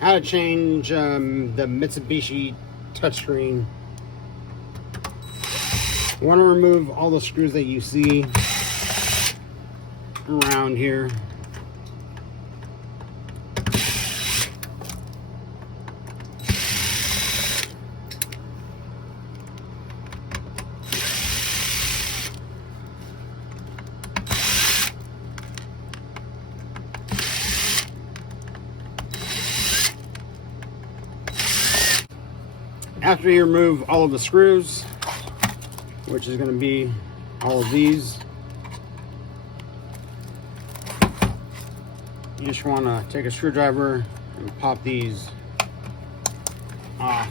how to change the Mitsubishi touchscreen. You want to remove all the screws that you see around here. After you remove all of the screws, which is going to be all of these, you just want to take a screwdriver and pop these off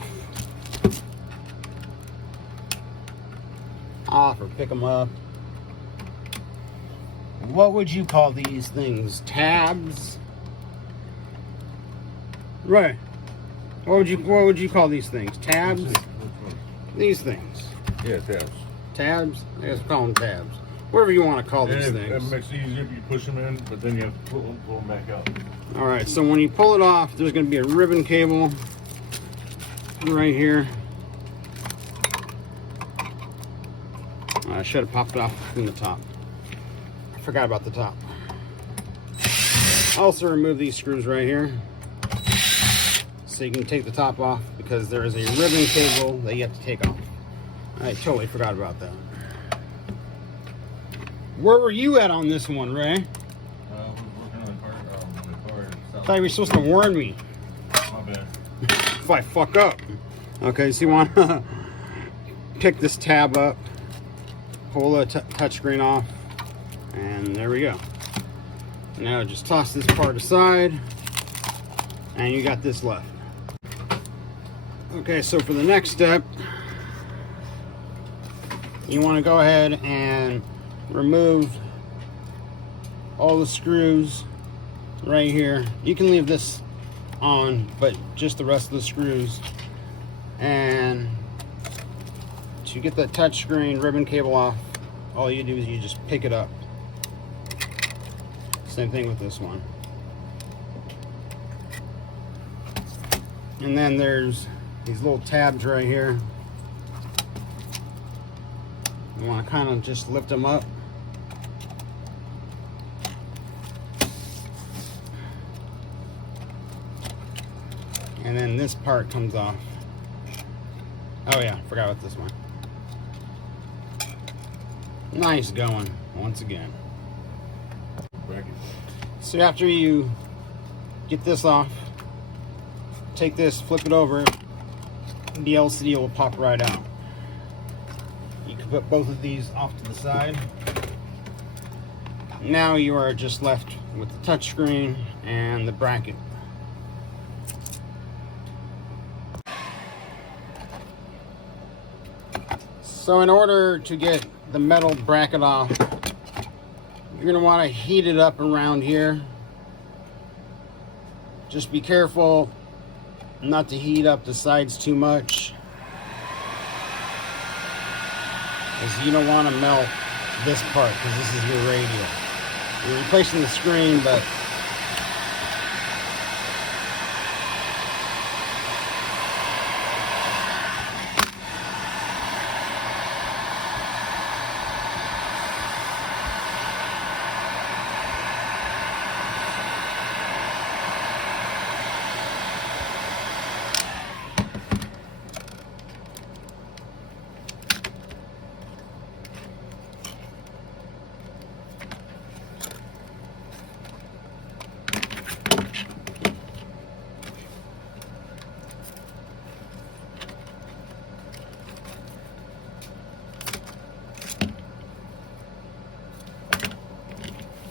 or pick them up. What would you call these things? Tabs? Right. What would you call these things? Tabs? These things. Yeah, tabs. Tabs? I guess call them tabs. Whatever you want to call these things. It makes it easier if you push them in, but then you have to pull them back out. Alright, so when you pull it off, there's going to be a ribbon cable right here. I should have popped it off from the top. I forgot about the top. Also remove these screws right here, so you can take the top off, because there is a ribbon cable that you have to take off. I totally forgot about that. Where were you at on this one, Ray? I was working on the car. I thought you were supposed to warn me. My bad. If I fuck up. Okay, so you want to pick this tab up, pull the touchscreen off, and there we go. Now just toss this part aside, and you got this left. Okay, so for the next step, you want to go ahead and remove all the screws right here. You can leave this on, but just the rest of the screws. And to get the touchscreen ribbon cable off, all you do is you just pick it up. Same thing with this one. And then there's these little tabs right here. You want to kind of just lift them up. And then this part comes off. Oh yeah, forgot about this one. Nice going, once again. So after you get this off, take this, flip it over, the LCD will pop right out. You can put both of these off to the side. Now you are just left with the touchscreen and the bracket. So in order to get the metal bracket off, you're going to want to heat it up around here. Just be careful not to heat up the sides too much, because you don't want to melt this part, because this is your radio. You're replacing the screen, but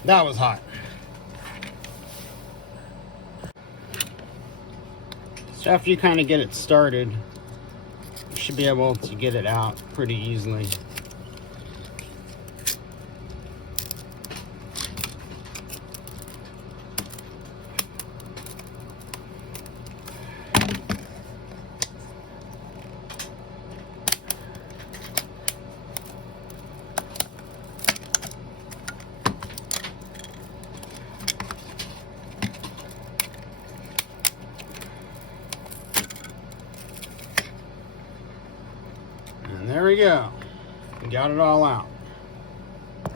that was hot. So after you kind of get it started, you should be able to get it out pretty easily. we go. We got it all out.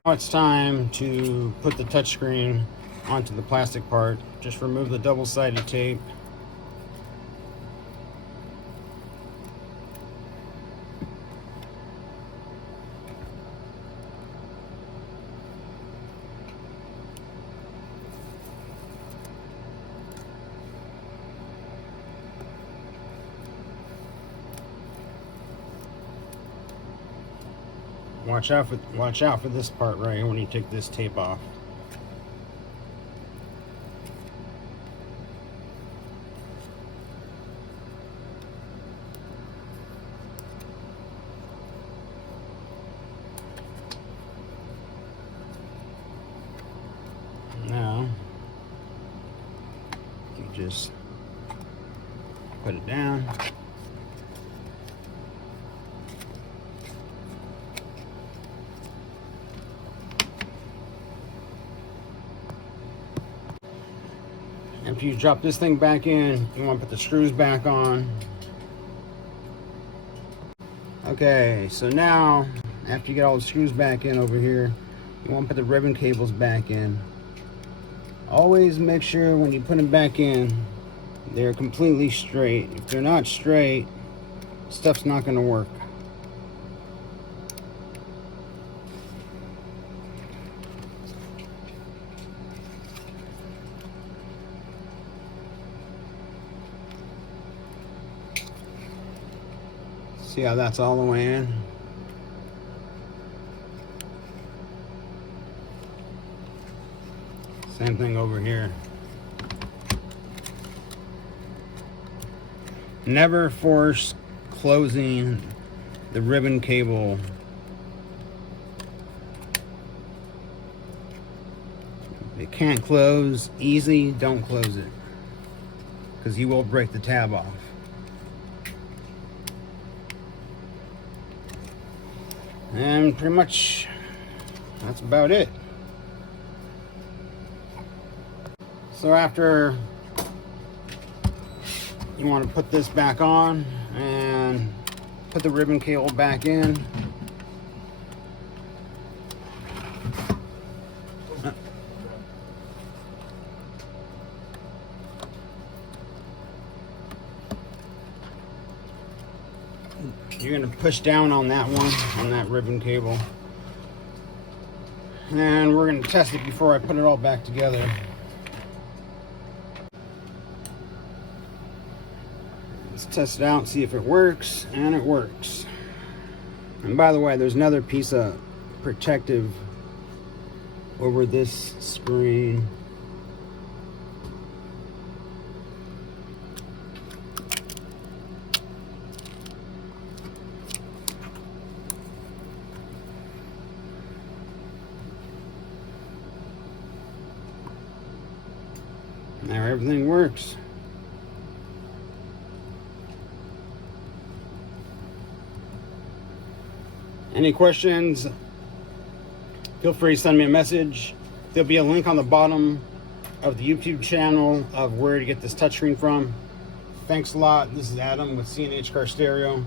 Now it's time to put the touchscreen onto the plastic part. Just remove the double-sided tape. Watch out for this part right here when you take this tape off. Now you just put it down. After you drop this thing back in, you want to put the screws back on. Okay, so now, after you get all the screws back in over here, you want to put the ribbon cables back in. Always make sure when you put them back in, they're completely straight. If they're not straight, stuff's not going to work. See how that's all the way in? Same thing over here. Never force closing the ribbon cable. If it can't close easy, don't close it, because you will break the tab off. And pretty much that's about it. So after you want to put this back on and put the ribbon cable back in. You're going to push down on that one, on that ribbon cable. And we're going to test it before I put it all back together. Let's test it out and see if it works, and it works. And by the way, there's another piece of protective over this screen. Now everything works. Any questions? Feel free to send me a message. There'll be a link on the bottom of the YouTube channel of where to get this touchscreen from. Thanks a lot. This is Adam with C&H Car Stereo.